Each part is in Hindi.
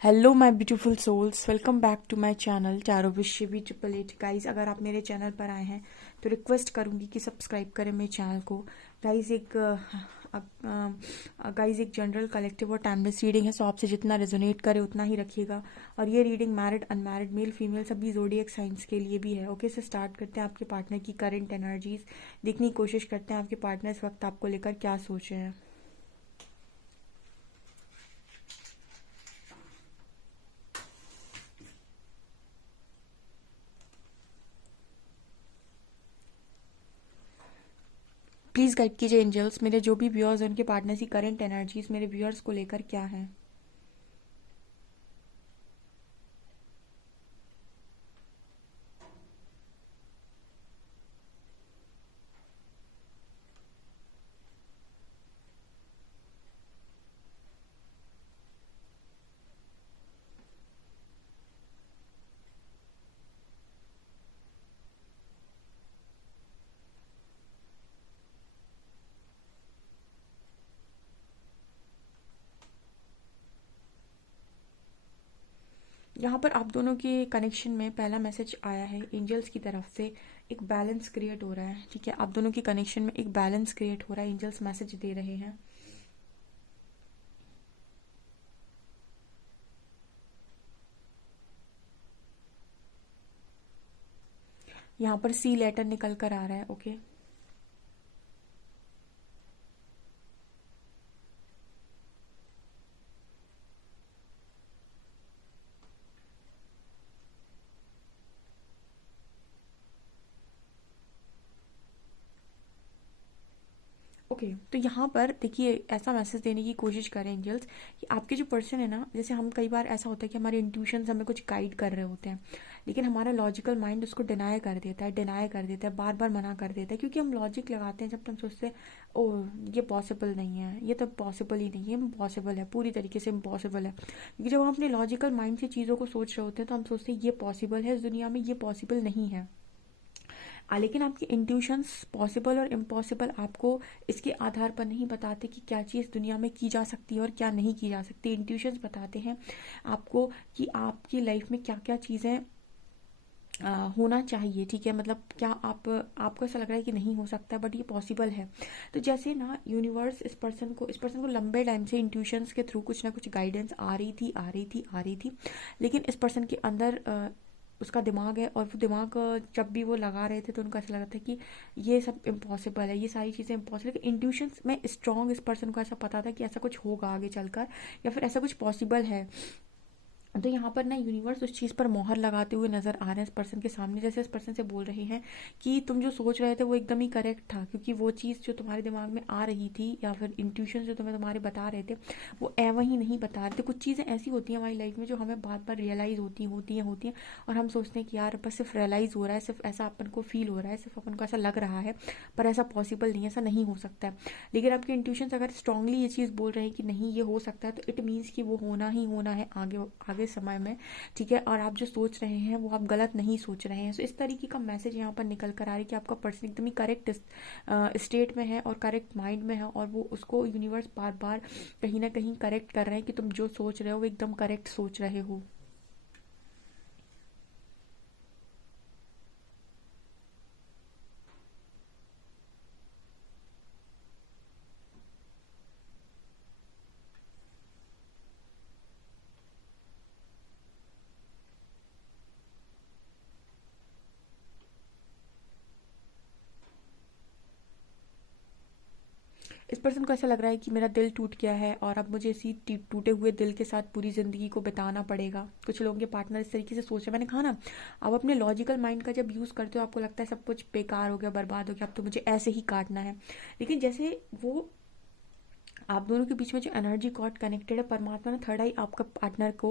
Hello my beautiful souls, welcome back to my channel tarot with Shivi 888। Guys, अगर आप मेरे चैनल पर आए हैं तो रिक्वेस्ट करूंगी कि सब्सक्राइब करें मेरे चैनल को। गाइस एक जनरल कलेक्टिव और टाइमलेस रीडिंग है, सो आपसे जितना रेजोनेट करे उतना ही रखिएगा। और ये reading married unmarried male female सभी ज़ोडिएक साइंस के लिए भी है। ओके, से स्टार्ट करते हैं। आपके पार्टनर की करंट एनर्जीज देखने की कोशिश करते हैं। आपके पार्टनर इस वक्त आपको लेकर क्या सोच रहे हैं। प्लीज़ गाइड कीजिए एंजल्स, मेरे जो भी व्यूअर्स हैं उनके पार्टनर्स की करंट एनर्जीज मेरे व्यूअर्स को लेकर क्या है। यहाँ पर आप दोनों के कनेक्शन में पहला मैसेज आया है एंजल्स की तरफ से। एक बैलेंस क्रिएट हो रहा है, ठीक है। आप दोनों के कनेक्शन में एक बैलेंस क्रिएट हो रहा है, एंजल्स मैसेज दे रहे हैं। यहाँ पर सी लेटर निकल कर आ रहा है। Okay, okay. तो यहाँ पर देखिए, ऐसा मैसेज देने की कोशिश करें एंजल्स कि आपके जो पर्सन है ना, जैसे हम कई बार ऐसा होता है कि हमारे इंट्यूशंस हमें कुछ गाइड कर रहे होते हैं, लेकिन हमारा लॉजिकल माइंड उसको डिनाई कर देता है, बार बार मना कर देता है। क्योंकि हम लॉजिक लगाते हैं जब हम सोचते हैं ओह ये पॉसिबल नहीं है, ये तो पॉसिबल ही नहीं है, इम्पॉसिबल है, पूरी तरीके से इम्पॉसिबल है। क्योंकि जब हम अपने लॉजिकल माइंड से चीज़ों को सोच रहे होते हैं तो हम सोचते हैं ये पॉसिबल है, इस दुनिया में ये पॉसिबल नहीं है। लेकिन आपकी इंट्यूशंस पॉसिबल और इम्पॉसिबल आपको इसके आधार पर नहीं बताते कि क्या चीज़ दुनिया में की जा सकती है और क्या नहीं की जा सकती। इंट्यूशंस बताते हैं आपको कि आपकी लाइफ में क्या क्या चीज़ें होना चाहिए, ठीक है। मतलब क्या आपको ऐसा लग रहा है कि नहीं हो सकता बट ये पॉसिबल है। तो जैसे ना यूनिवर्स इस पर्सन को लंबे टाइम से इंट्यूशंस के थ्रू कुछ ना कुछ गाइडेंस आ रही थी। लेकिन इस पर्सन के अंदर उसका दिमाग है, और वो दिमाग जब भी वो लगा रहे थे तो उनको ऐसा लगा था कि ये सब इम्पॉसिबल है, ये सारी चीज़ें इम्पॉसिबल। लेकिन इंट्यूशंस में स्ट्रॉन्ग इस पर्सन को ऐसा पता था कि ऐसा कुछ होगा आगे चलकर, या फिर ऐसा कुछ पॉसिबल है। तो यहाँ पर ना यूनिवर्स उस चीज़ पर मोहर लगाते हुए नजर आ रहे हैं इस पर्सन के सामने। जैसे इस पर्सन से बोल रहे हैं कि तुम जो सोच रहे थे वो एकदम ही करेक्ट था, क्योंकि वो चीज़ जो तुम्हारे दिमाग में आ रही थी या फिर इंट्यूशन जो तुम्हें तुम्हारे बता रहे थे वो एवं ही नहीं बता रहे थे। कुछ चीज़ें ऐसी होती हैं हमारी लाइफ में जो हमें बार बार रियलाइज़ होती हैं और हम सोचते हैं कि यार बस सिर्फ रियलाइज़ हो रहा है, सिर्फ ऐसा अपन को फील हो रहा है, सिर्फ अपन को ऐसा लग रहा है, पर ऐसा पॉसिबल नहीं है, ऐसा नहीं हो सकता है। लेकिन आपके इंट्यूशंस अगर स्ट्रांगली ये चीज़ बोल रहे हैं कि नहीं ये हो सकता है, तो इट मीन्स कि वो होना ही होना है आगे आगे समय में, ठीक है। और आप जो सोच रहे हैं वो आप गलत नहीं सोच रहे हैं। सो इस तरीके का मैसेज यहाँ पर निकल कर आ रहा है कि आपका पर्सन एकदम ही करेक्ट स्टेट में है और करेक्ट माइंड में है, और वो उसको यूनिवर्स बार बार कहीं ना कहीं करेक्ट कर रहे हैं कि तुम जो सोच रहे हो वो एकदम करेक्ट सोच रहे हो। इस पर्सन को ऐसा लग रहा है कि मेरा दिल टूट गया है और अब मुझे इसी टूटे हुए दिल के साथ पूरी ज़िंदगी को बिताना पड़ेगा। कुछ लोगों के पार्टनर इस तरीके से सोच रहे हैं। मैंने कहा ना, आप अपने लॉजिकल माइंड का जब यूज़ करते हो आपको लगता है सब कुछ बेकार हो गया, बर्बाद हो गया, अब तो मुझे ऐसे ही काटना है। लेकिन जैसे वो आप दोनों के बीच में जो एनर्जी कॉर्ड कनेक्टेड है, परमात्मा ने थर्ड आई आपका पार्टनर को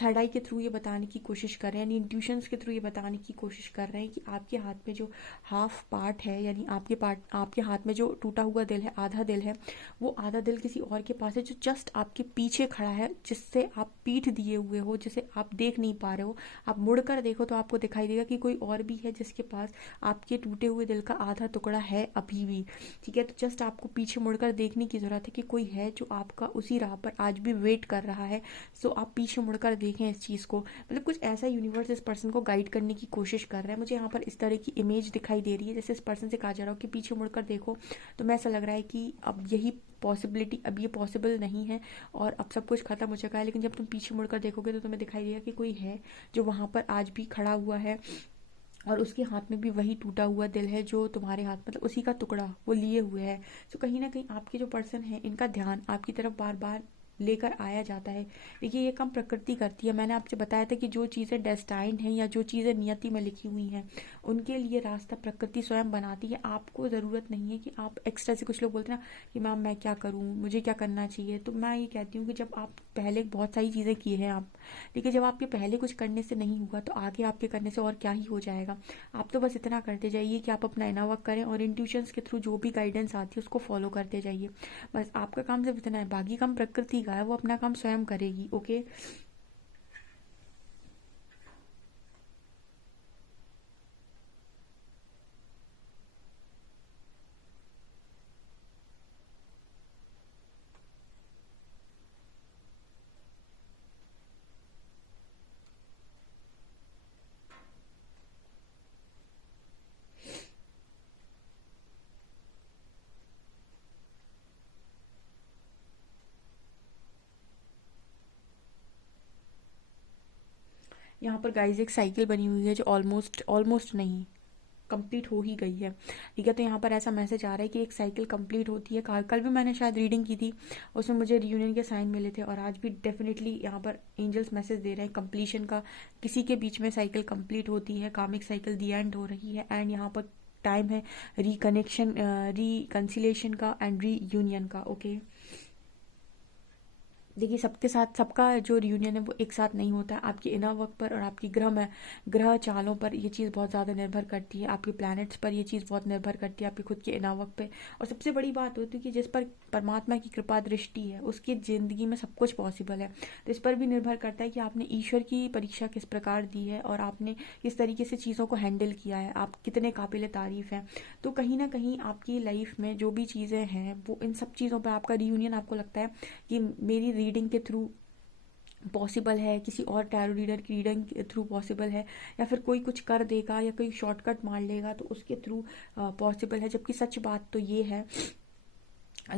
थर्ड आई के थ्रू ये बताने की कोशिश कर रहे हैं, यानी इंट्यूशंस के थ्रू ये बताने की कोशिश कर रहे हैं कि आपके हाथ में जो हाफ पार्ट है, यानी आपके हाथ में जो टूटा हुआ दिल है, आधा दिल है, वो आधा दिल किसी और के पास है जो जस्ट आपके पीछे खड़ा है, जिससे आप पीठ दिए हुए हो, जिसे आप देख नहीं पा रहे हो। आप मुड़कर देखो तो आपको दिखाई देगा कि कोई और भी है जिसके पास आपके टूटे हुए दिल का आधा टुकड़ा है अभी भी, ठीक है। तो जस्ट आपको पीछे मुड़कर देखने की जरूरत है कि कोई है जो आपका उसी राह पर आज भी वेट कर रहा है। सो आप पीछे मुड़कर देखें इस चीज़ को, मतलब कुछ ऐसा यूनिवर्स इस पर्सन को गाइड करने की कोशिश कर रहा है। मुझे यहाँ पर इस तरह की इमेज दिखाई दे रही है, जैसे इस पर्सन से कहा जा रहा हो कि पीछे मुड़कर देखो। तो मैं ऐसा लग रहा है कि अब यही पॉसिबिलिटी, अब ये पॉसिबल नहीं है और अब सब कुछ खत्म हो चुका है, लेकिन जब तुम पीछे मुड़कर देखोगे तो तुम्हें दिखाई देगा कि कोई है जो वहाँ पर आज भी खड़ा हुआ है और उसके हाथ में भी वही टूटा हुआ दिल है जो तुम्हारे हाथ, मतलब उसी का टुकड़ा वो लिए हुए है। तो कहीं ना कहीं आपके जो पर्सन है इनका ध्यान आपकी तरफ बार बार लेकर आया जाता है। देखिए ये काम प्रकृति करती है। मैंने आपसे बताया था कि जो चीज़ें डेस्टाइंड हैं या जो चीज़ें नियति में लिखी हुई हैं उनके लिए रास्ता प्रकृति स्वयं बनाती है। आपको ज़रूरत नहीं है कि आप एक्स्ट्रा से, कुछ लोग बोलते हैं ना कि मैम मैं क्या करूँ, मुझे क्या करना चाहिए। तो मैं ये कहती हूँ कि जब आप पहले बहुत सारी चीज़ें की हैं आप, लेकिन जब आपके पहले कुछ करने से नहीं हुआ तो आगे आपके करने से और क्या ही हो जाएगा। आप तो बस इतना करते जाइए कि आप अपना इनर वर्क करें और इंट्यूशंस के थ्रू जो भी गाइडेंस आती है उसको फॉलो करते जाइए। बस आपका काम सिर्फ इतना है, बाकी काम प्रकृति का है, वो अपना काम स्वयं करेगी। ओके। यहाँ पर गाइज एक साइकिल बनी हुई है जो ऑलमोस्ट ऑलमोस्ट नहीं, कंप्लीट हो ही गई है। ठीक है, तो यहाँ पर ऐसा मैसेज आ रहा है कि एक साइकिल कंप्लीट होती है। कल भी मैंने शायद रीडिंग की थी, उसमें मुझे रियूनियन के साइन मिले थे और आज भी डेफिनेटली यहाँ पर एंजल्स मैसेज दे रहे हैं कंप्लीशन का। किसी के बीच में साइकिल कंप्लीट होती है, कामिक साइकिल दी एंड हो रही है एंड यहाँ पर टाइम है रिकनेक्शन, रिकन्सिलेशन का एंड री यूनियन का। ओके। देखिए सबके साथ सबका जो रियूनियन है वो एक साथ नहीं होता है। आपके इनर वर्क पर और आपकी ग्रह चालों पर ये चीज़ बहुत ज़्यादा निर्भर करती है, आपके प्लैनेट्स पर ये चीज़ बहुत निर्भर करती है, आपके खुद के इनर वर्क पे। और सबसे बड़ी बात होती है कि जिस पर परमात्मा की कृपा दृष्टि है उसकी ज़िंदगी में सब कुछ पॉसिबल है। तो इस पर भी निर्भर करता है कि आपने ईश्वर की परीक्षा किस प्रकार दी है और आपने किस तरीके से चीज़ों को हैंडल किया है, आप कितने काबिल तारीफ़ हैं। तो कहीं ना कहीं आपकी लाइफ में जो भी चीज़ें हैं वो इन सब चीज़ों पर आपका रियूनियन आपको लगता है कि मेरी रीडिंग के थ्रू पॉसिबल है, किसी और टैरो रीडर की रीडिंग के थ्रू पॉसिबल है, या फिर कोई कुछ कर देगा या कोई शॉर्टकट मार लेगा तो उसके थ्रू पॉसिबल है। जबकि सच बात तो ये है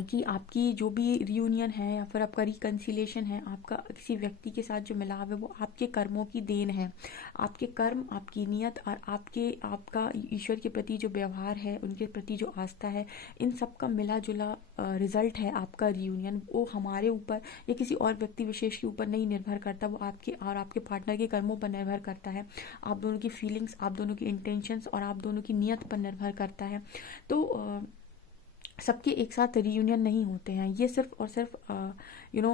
कि आपकी जो भी रियूनियन है या फिर आपका रिकन्सिलेशन है, आपका किसी व्यक्ति के साथ जो मिलाव है वो आपके कर्मों की देन है। आपके कर्म, आपकी नियत और आपका ईश्वर के प्रति जो व्यवहार है, उनके प्रति जो आस्था है, इन सब का मिला जुला रिजल्ट है आपका रियूनियन। वो हमारे ऊपर या किसी और व्यक्ति विशेष के ऊपर नहीं निर्भर करता, वो आपके और आपके पार्टनर के कर्मों पर निर्भर करता है। आप दोनों की फीलिंग्स, आप दोनों की इंटेंशंस और आप दोनों की नियत पर निर्भर करता है। तो सबके एक साथ रियूनियन नहीं होते हैं। ये सिर्फ और सिर्फ यू नो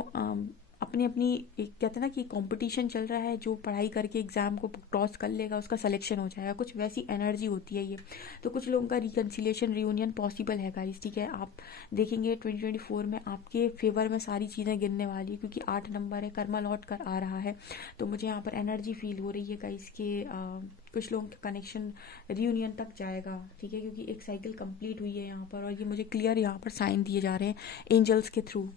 अपनी अपनी, एक कहते हैं ना कि कंपटीशन चल रहा है, जो पढ़ाई करके एग्जाम को क्रॉस कर लेगा उसका सिलेक्शन हो जाएगा, कुछ वैसी एनर्जी होती है ये। तो कुछ लोगों का रिकन्सिलेशन रियूनियन पॉसिबल है गाइस। ठीक है, आप देखेंगे 2024 में आपके फेवर में सारी चीज़ें गिरने वाली है क्योंकि 8 नंबर है, कर्मा लौट कर आ रहा है। तो मुझे यहाँ पर एनर्जी फील हो रही है गाइस कि कुछ लोगों का कनेक्शन रियूनियन तक जाएगा। ठीक है, क्योंकि एक साइकिल कंप्लीट हुई है यहाँ पर और ये मुझे क्लियर यहाँ पर साइन दिए जा रहे हैं एंजल्स के थ्रू।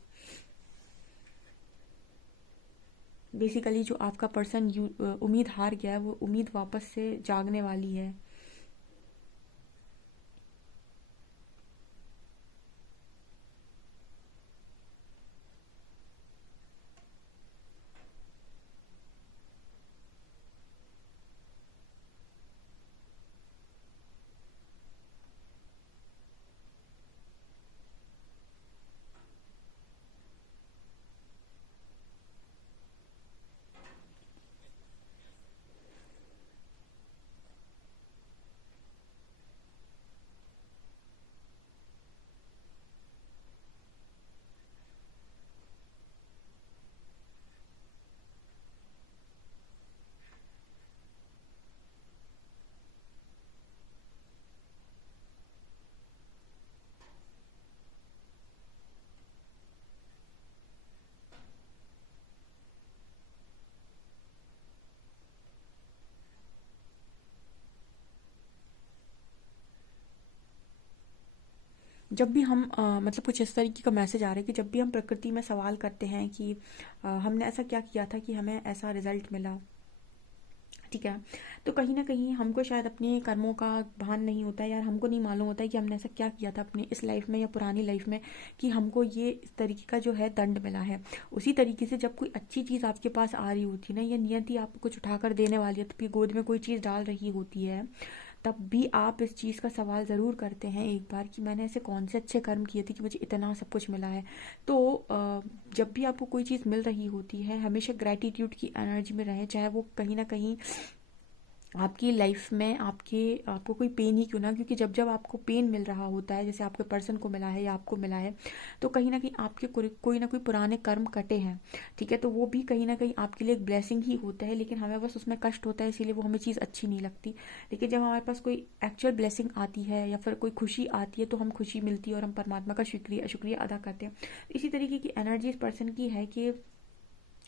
बेसिकली जो आपका पर्सन उम्मीद हार गया है वो उम्मीद वापस से जागने वाली है। जब भी हम मतलब कुछ इस तरीके का मैसेज आ रहा है कि जब भी हम प्रकृति में सवाल करते हैं कि हमने ऐसा क्या किया था कि हमें ऐसा रिजल्ट मिला, ठीक है, तो कहीं ना कहीं हमको शायद अपने कर्मों का भान नहीं होता है, यार हमको नहीं मालूम होता है कि हमने ऐसा क्या किया था अपनी इस लाइफ में या पुरानी लाइफ में कि हमको ये इस तरीके का जो है दंड मिला है। उसी तरीके से जब कोई अच्छी चीज़ आपके पास आ रही होती है ना, या नियति आपको कुछ उठाकर देने वाली है, तो गोद में कोई चीज़ डाल रही होती है, तब भी आप इस चीज़ का सवाल ज़रूर करते हैं एक बार कि मैंने ऐसे कौन से अच्छे कर्म किए थे कि मुझे इतना सब कुछ मिला है। तो जब भी आपको कोई चीज़ मिल रही होती है, हमेशा ग्रैटिट्यूड की एनर्जी में रहें, चाहे वो कहीं ना कहीं आपकी लाइफ में आपको कोई पेन ही क्यों ना, क्योंकि जब जब आपको पेन मिल रहा होता है, जैसे आपके पर्सन को मिला है या आपको मिला है, तो कहीं ना कहीं आपके कोई ना कोई पुराने कर्म कटे हैं, ठीक है, तो वो भी कहीं ना कहीं आपके लिए एक ब्लेसिंग ही होता है, लेकिन हमें बस उसमें कष्ट होता है, इसीलिए वो हमें चीज़ अच्छी नहीं लगती। लेकिन जब हमारे पास कोई एक्चुअल ब्लेसिंग आती है या फिर कोई खुशी आती है, तो हम खुशी मिलती है और हम परमात्मा का शुक्रिया शुक्रिया अदा करते हैं। इसी तरीके की एनर्जी इस पर्सन की है कि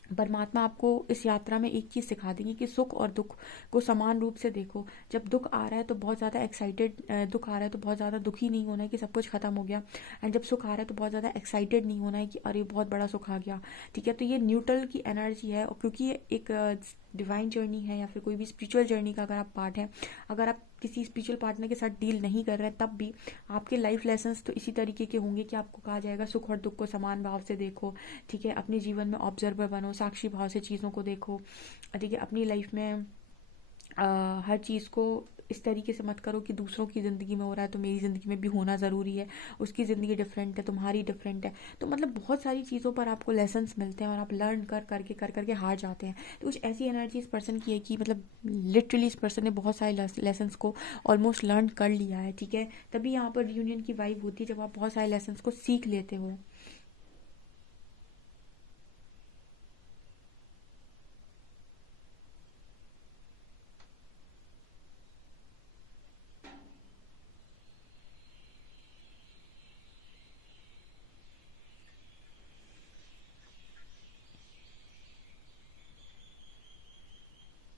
परमात्मा आपको इस यात्रा में एक चीज़ सिखा देंगे कि सुख और दुख को समान रूप से देखो। जब दुख आ रहा है तो बहुत ज़्यादा एक्साइटेड, दुख आ रहा है तो बहुत ज़्यादा दुखी नहीं होना है कि सब कुछ खत्म हो गया, एंड जब सुख आ रहा है तो बहुत ज़्यादा एक्साइटेड नहीं होना है कि अरे बहुत बड़ा सुख आ गया, ठीक है। तो ये न्यूट्रल की एनर्जी है, और क्योंकि ये एक डिवाइन जर्नी है या फिर कोई भी स्पिरिचुअल जर्नी का अगर आप पार्ट है, अगर आप किसी स्पिरिचुअल पार्टनर के साथ डील नहीं कर रहे हैं, तब भी आपके लाइफ लेसन्स तो इसी तरीके के होंगे कि आपको कहा जाएगा सुख और दुख को समान भाव से देखो, ठीक है, अपने जीवन में ऑब्जर्वर बनो, साक्षी भाव से चीज़ों को देखो, ठीक है, अपनी लाइफ में हर चीज़ को इस तरीके से मत करो कि दूसरों की ज़िंदगी में हो रहा है तो मेरी ज़िंदगी में भी होना ज़रूरी है, उसकी ज़िंदगी डिफरेंट है, तुम्हारी डिफरेंट है। तो मतलब बहुत सारी चीज़ों पर आपको लेसन्स मिलते हैं और आप लर्न कर करके हार जाते हैं। तो कुछ ऐसी एनर्जी इस पर्सन की है कि मतलब लिटरली इस पर्सन ने बहुत सारे लेसन्स को ऑलमोस्ट लर्न कर लिया है, ठीक है। तभी यहाँ पर रियूनियन की वाइब होती है जब आप बहुत सारे लेसन्स को सीख लेते हो।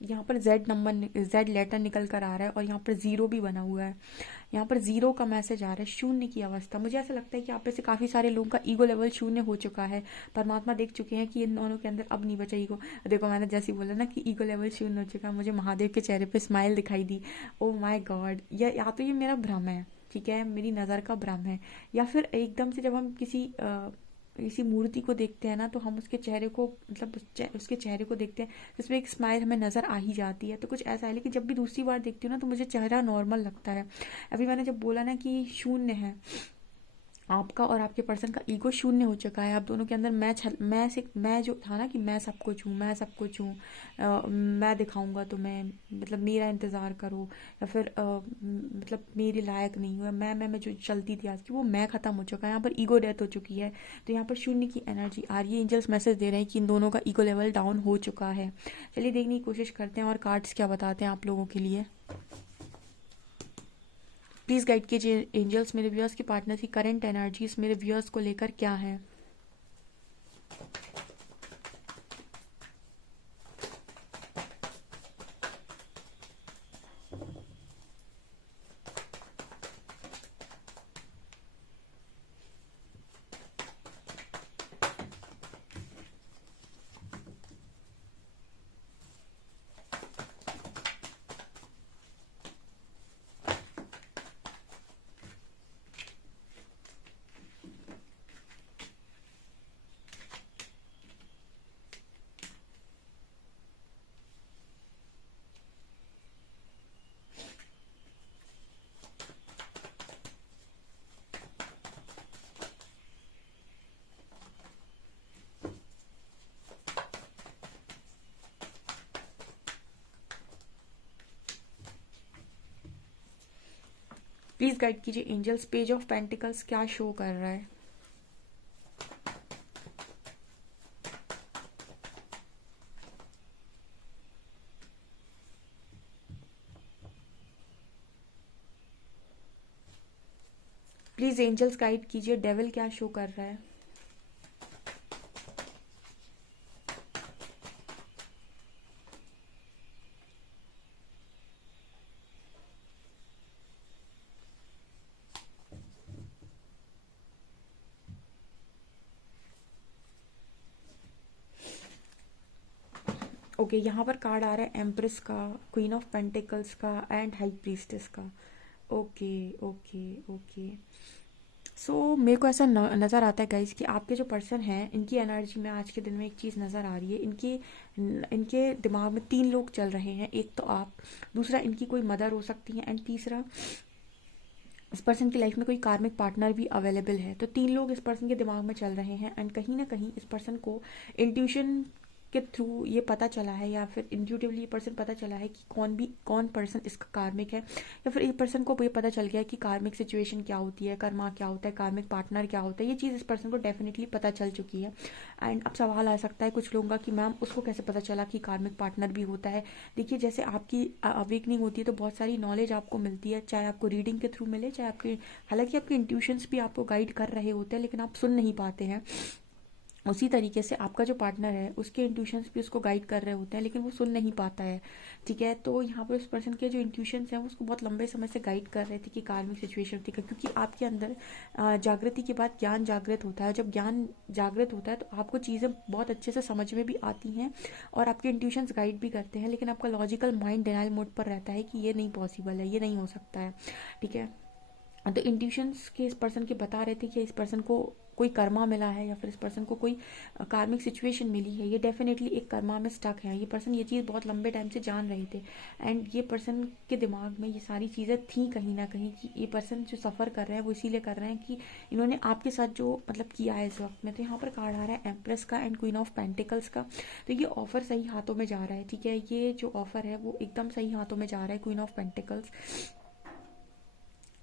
यहाँ पर जेड लेटर निकल कर आ रहा है और यहाँ पर जीरो भी बना हुआ है। यहाँ पर जीरो का मैसेज आ रहा है, शून्य की अवस्था। मुझे ऐसा लगता है कि आप में से काफ़ी सारे लोगों का ईगो लेवल शून्य हो चुका है। परमात्मा देख चुके हैं कि इन दोनों के अंदर अब नहीं बचा ईगो। देखो मैंने जैसे ही बोला ना कि ईगो लेवल शून्य हो चुका है, मुझे महादेव के चेहरे पे स्माइल दिखाई दी। ओ माय गॉड, या तो ये मेरा भ्रम है, ठीक है, मेरी नज़र का भ्रम है, या फिर एकदम से जब हम किसी मूर्ति को देखते हैं ना, तो हम उसके चेहरे को मतलब उसके चेहरे को देखते हैं, जिसमें एक स्माइल हमें नज़र आ ही जाती है। तो कुछ ऐसा है, लेकिन जब भी दूसरी बार देखती हूँ ना, तो मुझे चेहरा नॉर्मल लगता है। अभी मैंने जब बोला ना कि शून्य है, आपका और आपके पर्सन का ईगो शून्य हो चुका है। आप दोनों के अंदर मैं जो था ना कि मैं सब कुछ हूँ, मैं सब कुछ हूँ, मैं दिखाऊंगा तुम्हें, मतलब मेरा इंतज़ार करो, या फिर मतलब मेरे लायक नहीं हुआ, मैं जो चलती थी आज की, वो मैं ख़त्म हो चुका है। यहाँ पर ईगो डेथ हो चुकी है। तो यहाँ पर शून्य की एनर्जी आ रही है। एंजल्स मैसेज दे रहे हैं कि इन दोनों का ईगो लेवल डाउन हो चुका है। चलिए देखने की कोशिश करते हैं और कार्ड्स क्या बताते हैं आप लोगों के लिए। प्लीज़ गाइड कीजिए एंजल्स, मेरे व्यूअर्स की पार्टनर की करंट एनर्जीज मेरे व्यूअर्स को लेकर क्या है। प्लीज़ गाइड कीजिए एंजल्स, पेज ऑफ पेंटिकल्स क्या शो कर रहा है। प्लीज़ एंजल्स गाइड कीजिए डेविल क्या शो कर रहा है। ओके, यहाँ पर कार्ड आ रहा है एम्प्रेस का, क्वीन ऑफ पेंटिकल्स का एंड हाई प्रीस्टेस का। Okay okay okay. सो मेरे को ऐसा नज़र आता है गाइज कि आपके जो पर्सन हैं इनकी एनर्जी में आज के दिन में एक चीज़ नज़र आ रही है। इनके इनके दिमाग में तीन लोग चल रहे हैं। एक तो आप, दूसरा इनकी कोई मदर हो सकती है, एंड तीसरा इस पर्सन की लाइफ में कोई कार्मिक पार्टनर भी अवेलेबल है। तो तीन लोग इस पर्सन के दिमाग में चल रहे हैं, एंड कहीं ना कहीं इस पर्सन को इंट्यूशन के थ्रू ये पता चला है, या फिर इंट्यूटिवली ये पर्सन पता चला है कि कौन पर्सन इसका कार्मिक है, या फिर इस पर्सन को ये पता चल गया है कि कार्मिक सिचुएशन क्या होती है, कर्मा क्या होता है, कार्मिक पार्टनर क्या होता है। ये चीज़ इस पर्सन को डेफिनेटली पता चल चुकी है। एंड अब सवाल आ सकता है कुछ लोगों का कि मैम उसको कैसे पता चला कि कार्मिक पार्टनर भी होता है। देखिए, जैसे आपकी अवेकनिंग होती है तो बहुत सारी नॉलेज आपको मिलती है, चाहे आपको रीडिंग के थ्रू मिले, चाहे आपके, हालांकि आपके इंट्यूशंस भी आपको गाइड कर रहे होते हैं लेकिन आप सुन नहीं पाते हैं। उसी तरीके से आपका जो पार्टनर है उसके इंट्यूशंस भी उसको गाइड कर रहे होते हैं लेकिन वो सुन नहीं पाता है। ठीक है, तो यहाँ पर उस पर्सन के जो इंट्यूशंस हैं वो उसको बहुत लंबे समय से गाइड कर रहे थे कि कार्मिक सिचुएशन होती है, क्योंकि आपके अंदर जागृति के बाद ज्ञान जागृत होता है। जब ज्ञान जागृत होता है तो आपको चीज़ें बहुत अच्छे से समझ में भी आती हैं और आपके इंट्यूशंस गाइड भी करते हैं, लेकिन आपका लॉजिकल माइंड डिनाइल मोड पर रहता है कि ये नहीं पॉसिबल है, ये नहीं हो सकता है। ठीक है, तो इंट्यूशंस के इस पर्सन के बता रहे थे कि इस पर्सन को कोई कर्मा मिला है, या फिर इस पर्सन को कोई कार्मिक सिचुएशन मिली है, ये डेफिनेटली एक कर्मा में स्टक है। ये पर्सन ये चीज़ बहुत लंबे टाइम से जान रहे थे, एंड ये पर्सन के दिमाग में ये सारी चीज़ें थी कहीं ना कहीं कि ये पर्सन जो सफ़र कर रहे हैं वो इसीलिए कर रहे हैं कि इन्होंने आपके साथ जो मतलब किया है इस वक्त में। तो यहाँ पर कार्ड आ रहा है एम्प्रेस का एंड क्वीन ऑफ पेंटिकल्स का। तो ये ऑफर सही हाथों में जा रहा है। ठीक है, ये जो ऑफर है वो एकदम सही हाथों में जा रहा है, क्वीन ऑफ पेंटिकल्स।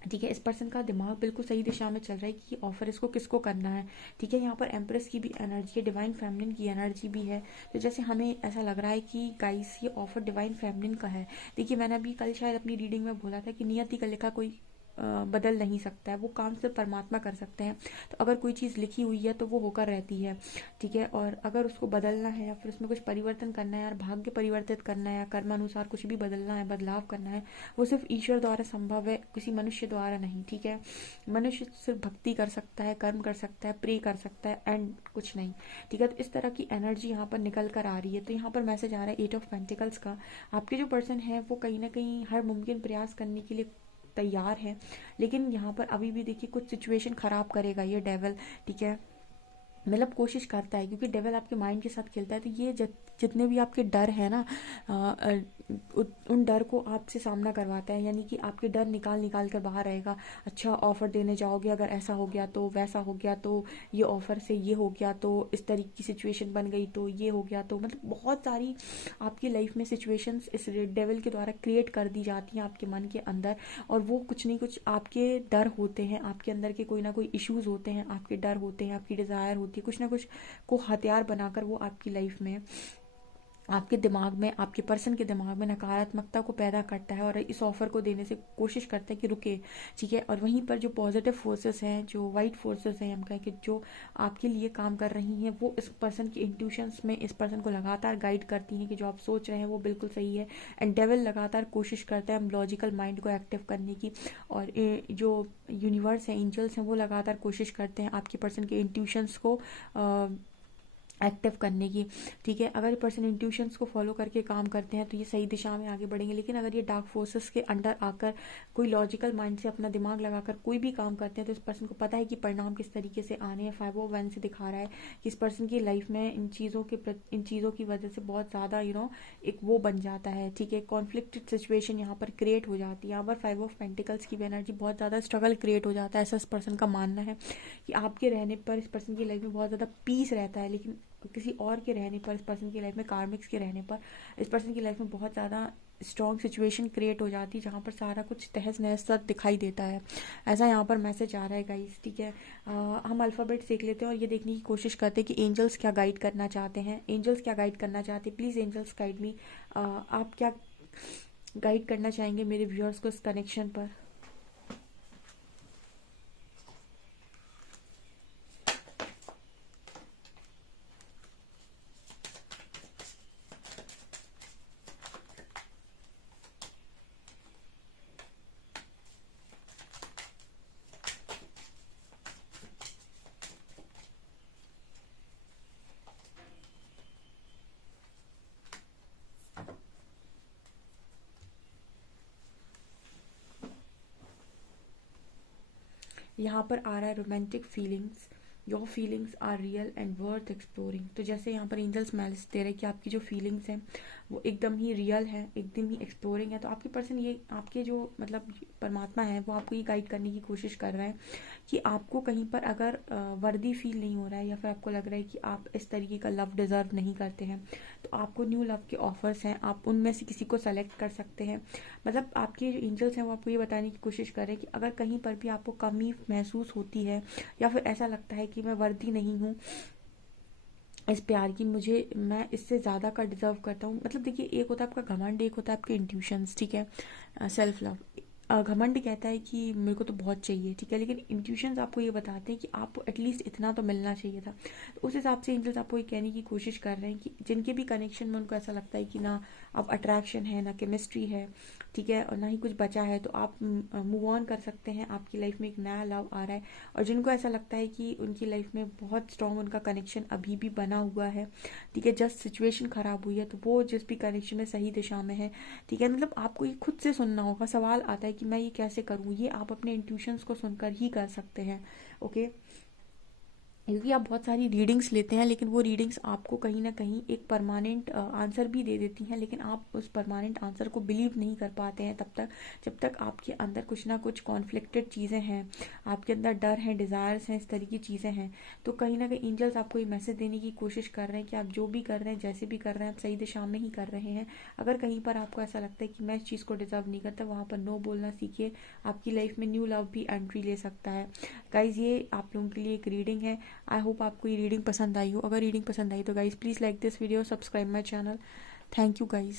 ठीक है, इस पर्सन का दिमाग बिल्कुल सही दिशा में चल रहा है कि ऑफर इसको किसको करना है। ठीक है, यहाँ पर एम्प्रेस की भी एनर्जी है, डिवाइन फेमिनिन की एनर्जी भी है। तो जैसे हमें ऐसा लग रहा है कि गाइस ये ऑफर डिवाइन फेमिनिन का है। देखिए, मैंने अभी कल शायद अपनी रीडिंग में बोला था कि नियति का लिखा कोई बदल नहीं सकता है, वो काम सिर्फ परमात्मा कर सकते हैं। तो अगर कोई चीज़ लिखी हुई है तो वो होकर रहती है। ठीक है, और अगर उसको बदलना है या फिर उसमें कुछ परिवर्तन करना है, या भाग्य परिवर्तित करना है, या कर्मानुसार कुछ भी बदलना है, बदलाव करना है, वो सिर्फ ईश्वर द्वारा संभव है, किसी मनुष्य द्वारा नहीं। ठीक है, मनुष्य सिर्फ भक्ति कर सकता है, कर्म कर सकता है, प्रे कर सकता है, एंड कुछ नहीं। ठीक है, तो इस तरह की एनर्जी यहाँ पर निकल कर आ रही है। तो यहाँ पर मैसेज आ रहा है एट ऑफ पेंटिकल्स का। आपके जो पर्सन है वो कहीं ना कहीं हर मुमकिन प्रयास करने के लिए तैयार है, लेकिन यहाँ पर अभी भी देखिए कुछ सिचुएशन खराब करेगा ये डेवल। ठीक है, मतलब कोशिश करता है, क्योंकि डेविल आपके माइंड के साथ खेलता है। तो ये जितने भी आपके डर है ना, उन डर को आपसे सामना करवाता है, यानी कि आपके डर निकाल निकाल कर बाहर रहेगा। अच्छा, ऑफर देने जाओगे, अगर ऐसा हो गया तो वैसा हो गया, तो ये ऑफर से ये हो गया, तो इस तरीके की सिचुएशन बन गई, तो ये हो गया, तो मतलब बहुत सारी आपकी लाइफ में सिचुएशंस इस डेविल के द्वारा क्रिएट कर दी जाती हैं आपके मन के अंदर। और वो कुछ नहीं कुछ आपके डर होते हैं, आपके अंदर के कोई ना कोई इश्यूज होते हैं, आपके डर होते हैं, आपकी डिज़ायर होती है, कुछ ना कुछ को हथियार बनाकर वो आपकी लाइफ में, आपके दिमाग में, आपके पर्सन के दिमाग में नकारात्मकता को पैदा करता है और इस ऑफर को देने से कोशिश करता है कि रुके। ठीक है, और वहीं पर जो पॉजिटिव फोर्सेस हैं, जो वाइट फोर्सेस हैं हम कहें कि जो आपके लिए काम कर रही हैं, वो इस पर्सन की इंट्यूशंस में इस पर्सन को लगातार गाइड करती हैं कि जो आप सोच रहे हैं वो बिल्कुल सही है। एंड डेविल लगातार कोशिश करता है लॉजिकल माइंड को एक्टिव करने की, और जो यूनिवर्स है, एंजल्स हैं, वो लगातार कोशिश करते हैं आपके पर्सन के इंट्यूशंस को एक्टिव करने की। ठीक है, अगर पर्सन इंट्यूशंस को फॉलो करके काम करते हैं तो ये सही दिशा में आगे बढ़ेंगे, लेकिन अगर ये डार्क फोर्सेस के अंडर आकर कोई लॉजिकल माइंड से अपना दिमाग लगाकर कोई भी काम करते हैं तो इस पर्सन को पता है कि परिणाम किस तरीके से आने हैं। 501 से दिखा रहा है कि इस पर्सन की लाइफ में इन चीज़ों की वजह से बहुत ज़्यादा एक वो बन जाता है। ठीक है, कॉन्फ्लिक्टेड सिचुएशन यहाँ पर क्रिएट हो जाती है। यहाँ पर 5 ऑफ पेंटिकल्स की एनर्जी, बहुत ज़्यादा स्ट्रगल क्रिएट हो जाता है। ऐसा इस पर्सन का मानना है कि आपके रहने पर इस पर्सन की लाइफ में बहुत ज़्यादा पीस रहता है, लेकिन किसी और के रहने पर, इस पर्सन की लाइफ में कार्मिक्स के रहने पर, इस पर्सन की लाइफ में बहुत ज़्यादा स्ट्रॉन्ग सिचुएशन क्रिएट हो जाती है जहाँ पर सारा कुछ तहस नहस सा दिखाई देता है। ऐसा यहाँ पर मैसेज आ रहा है गाइस। ठीक है, हम अल्फ़ाबेट सीख लेते हैं और ये देखने की कोशिश करते हैं कि एंजल्स क्या गाइड करना चाहते हैं। एंजल्स क्या गाइड करना चाहते हैं, प्लीज़ एंजल्स गाइड मी। आप क्या गाइड करना चाहेंगे मेरे व्यूअर्स को इस कनेक्शन पर। यहाँ पर आ रहा है romantic feelings, your feelings are real and worth exploring. तो जैसे यहाँ पर एंजल्स मैसेज दे रहे हैं कि आपकी जो फीलिंग्स हैं वो एकदम ही रियल है, एकदम ही एक्सप्लोरिंग है। तो आपके पर्सन ये आपके जो मतलब परमात्मा है वो आपको ये गाइड करने की कोशिश कर रहा है कि आपको कहीं पर अगर वर्दी फील नहीं हो रहा है या फिर आपको लग रहा है कि आप इस तरीके का लव डिज़र्व नहीं करते हैं, तो आपको न्यू लव के ऑफर्स हैं, आप उनमें से किसी को सेलेक्ट कर सकते हैं। मतलब आपके जो एंजल्स हैं वो आपको ये बताने की कोशिश कर रहे हैं कि अगर कहीं पर भी आपको कमी महसूस होती है या फिर ऐसा लगता है कि मैं वर्दी नहीं हूँ इस प्यार की, मुझे मैं इससे ज़्यादा का डिजर्व करता हूँ। मतलब देखिए, एक होता है आपका घमंड, एक होता है आपके इंट्यूशंस, ठीक है, सेल्फ लव। घमंड कहता है कि मेरे को तो बहुत चाहिए, ठीक है, लेकिन इंट्यूशंस आपको ये बताते हैं कि आपको एटलीस्ट इतना तो मिलना चाहिए था। तो उस हिसाब से एंजल्स आपको ये कहने की कोशिश कर रहे हैं कि जिनके भी कनेक्शन में उनको ऐसा लगता है कि ना अब अट्रैक्शन है, ना केमिस्ट्री है, ठीक है, और ना ही कुछ बचा है, तो आप मूव ऑन कर सकते हैं। आपकी लाइफ में एक नया लव आ रहा है। और जिनको ऐसा लगता है कि उनकी लाइफ में बहुत स्ट्रॉन्ग उनका कनेक्शन अभी भी बना हुआ है, ठीक है, जस्ट सिचुएशन खराब हुई है, तो वो जिस भी कनेक्शन में सही दिशा में है, ठीक है, मतलब आपको ये खुद से सुनना होगा। सवाल आता है कि मैं ये कैसे करूँ, ये आप अपने इंट्यूशंस को सुनकर ही कर सकते हैं। ओके, क्योंकि आप बहुत सारी रीडिंग्स लेते हैं लेकिन वो रीडिंग्स आपको कहीं ना कहीं एक परमानेंट आंसर भी दे देती हैं, लेकिन आप उस परमानेंट आंसर को बिलीव नहीं कर पाते हैं तब तक जब तक आपके अंदर कुछ ना कुछ कॉन्फ्लिक्टेड चीज़ें हैं, आपके अंदर डर हैं, डिज़ायर्स हैं, इस तरह की चीज़ें हैं। तो कहीं ना कहीं एंजल्स आपको ये मैसेज देने की कोशिश कर रहे हैं कि आप जो भी कर रहे हैं, जैसे भी कर रहे हैं, आप सही दिशा में ही कर रहे हैं। अगर कहीं पर आपको ऐसा लगता है कि मैं इस चीज़ को डिजर्व नहीं करता, वहाँ पर नो बोलना सीखिए। आपकी लाइफ में न्यू लव भी एंट्री ले सकता है। गाइज, ये आप लोगों के लिए एक रीडिंग है। आई होप आपको ये रीडिंग पसंद आई हो। अगर रीडिंग पसंद आई तो guys please like this video, subscribe my channel. Thank you guys.